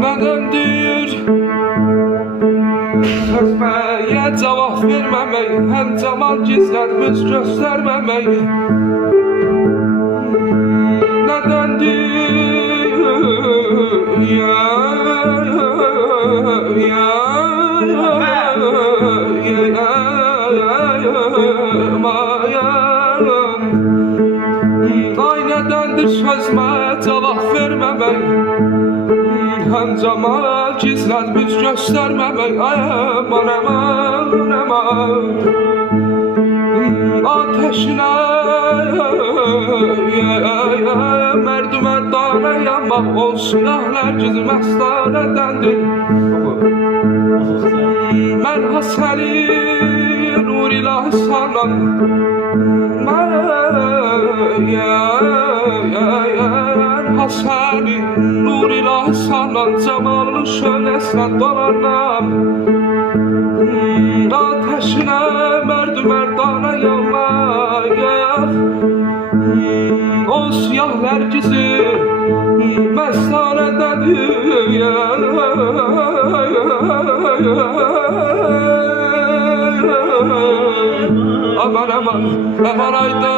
Nedendir sözməyə cavab verməmək, həm camal gizlətmiş göstərməmək. Nedendir ay nedendir sözməyə cavab verməmək, həm camal gizlətmiş göstərməmək. Ay aman aman aman ateşinə mərd mərdanə yanmaq olsun əhlər məstanədəndir. Mən Həsəni nur ilahi sanan mən Həsəni nur ilahi sanan camalını şöləsinə dolanam. Ateşinə mərd mərdanə yanmaq o siyah lərgizi məstanədədir. Aman aman aman ayda